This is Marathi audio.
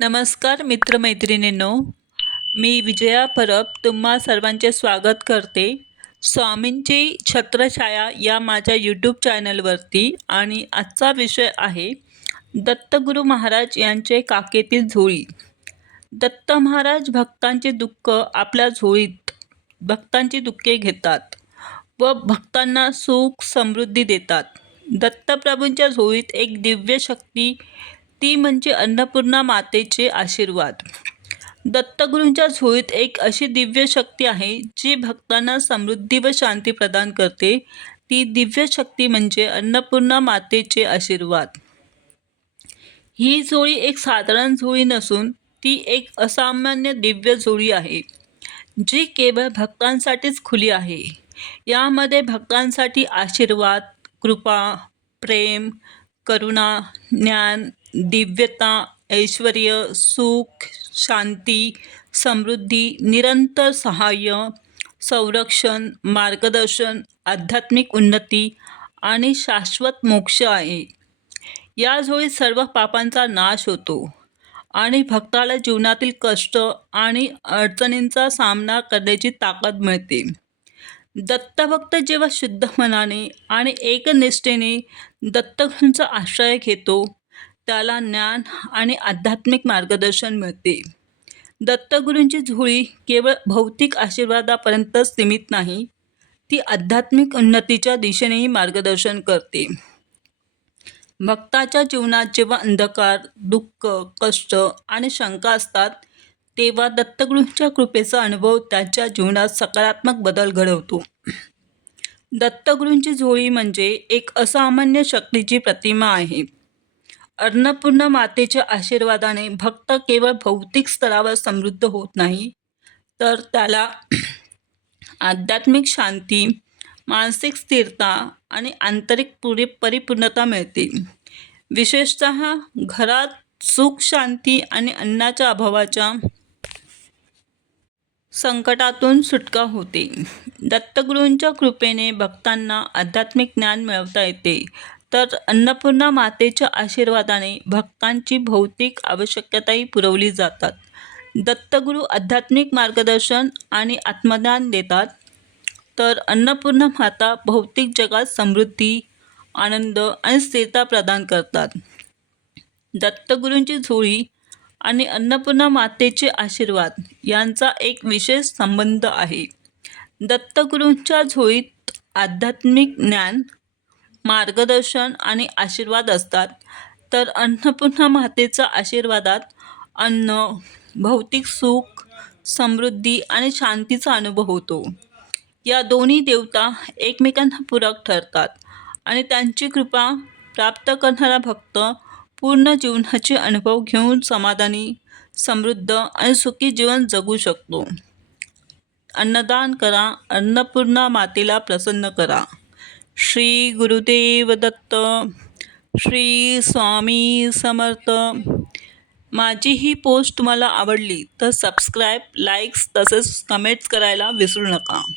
नमस्कार मित्रमैत्रिणींनो. मी विजया परब तुम्हा सर्वांचे स्वागत करते. स्वामींची छत्रछाया या माझ्या यूट्यूब चॅनलवरती आणि आजचा विषय आहे दत्तगुरू महाराज यांचे काकेतील झोळी. दत्त महाराज भक्तांचे दुःख आपल्या झोळीत भक्तांची दुःखे घेतात व भक्तांना सुख समृद्धी देतात. दत्तप्रभूंच्या झोळीत एक दिव्य शक्ती ती म्हणजे अन्नपूर्णा मातेचे आशीर्वाद. दत्तगुरूंच्या झोळीत एक अशी दिव्य शक्ती आहे जी भक्तांना समृद्धी व शांती प्रदान करते. ती दिव्य शक्ती म्हणजे अन्नपूर्णा मातेचे आशीर्वाद. ही झोळी एक साधारण झोळी नसून ती एक असामान्य दिव्य झोळी आहे जी केवळ भक्तांसाठीच खुली आहे. यामध्ये भक्तांसाठी आशीर्वाद कृपा प्रेम करुणा ज्ञान दिव्यता ऐश्वर सुख शांती समृद्धी निरंतर सहाय्य संरक्षण मार्गदर्शन आध्यात्मिक उन्नती आणि शाश्वत मोक्ष आहे. या झोळीत सर्व पापांचा नाश होतो आणि भक्ताला जीवनातील कष्ट आणि अडचणींचा सामना करण्याची ताकद मिळते. दत्तभक्त जेव्हा शुद्ध मनाने आणि एकनिष्ठेने दत्तगुरूंचा आश्रय घेतो त्याला ज्ञान आणि आध्यात्मिक मार्गदर्शन मिळते. दत्तगुरूंची झुळी केवळ भौतिक आशीर्वादापर्यंत सीमित नाही ती आध्यात्मिक उन्नतीच्या दिशेनेही मार्गदर्शन करते. भक्ताच्या जीवनात जेव्हा अंधकार दुःख कष्ट आणि शंका असतात तेव्हा दत्तगुरूंच्या कृपेचा अनुभव त्याच्या जीवनात सकारात्मक बदल घडवतो. दत्तगुरूंची झोळी म्हणजे एक असामान्य शक्तीची प्रतिमा आहे. अन्नपूर्ण मातेच्या आशीर्वादाने भक्त केवळ भौतिक स्तरावर समृद्ध होत नाही तर त्याला आध्यात्मिक शांती मानसिक स्थिरता आणि आंतरिक पुरी परिपूर्णता मिळते. विशेषत घरात सुख शांती आणि अन्नाच्या अभावाच्या संकटातून सुटका होते. दत्तगुरूंच्या कृपेने भक्तांना आध्यात्मिक ज्ञान मिळवता येते. तर अन्नपूर्णा मातेच्या आशीर्वादाने भक्तांची भौतिक आवश्यकताही पुरवली जातात. दत्तगुरू आध्यात्मिक मार्गदर्शन आणि आत्मज्ञान देतात. तर अन्नपूर्णा माता भौतिक जगात समृद्धी आनंद आणि स्थिरता प्रदान करतात. दत्तगुरूंची झोळी आणि अन्नपूर्णा मातेचे आशीर्वाद यांचा एक विशेष संबंध आहे. दत्तगुरूंच्या झोळीत आध्यात्मिक ज्ञान मार्गदर्शन आणि आशीर्वाद असतात. तर अन्नपूर्णा मातेच्या आशीर्वादात अन्न भौतिक सुख समृद्धी आणि शांतीचा अनुभव होतो. या दोन्ही देवता एकमेकांना पूरक ठरतात आणि त्यांची कृपा प्राप्त करणारा भक्त पूर्ण जीवनाचे अनुभव घेऊन समाधानी समृद्ध आणि सुखी जीवन जगू शकतो. अन्नदान करा अन्नपूर्णा मातेला प्रसन्न करा. श्री गुरुदेव दत्त श्री स्वामी समर्थ. माझी ही पोस्ट तुम्हाला आवडली तर सबस्क्राईब लाईक्स तसेच कमेंट्स करायला विसरू नका.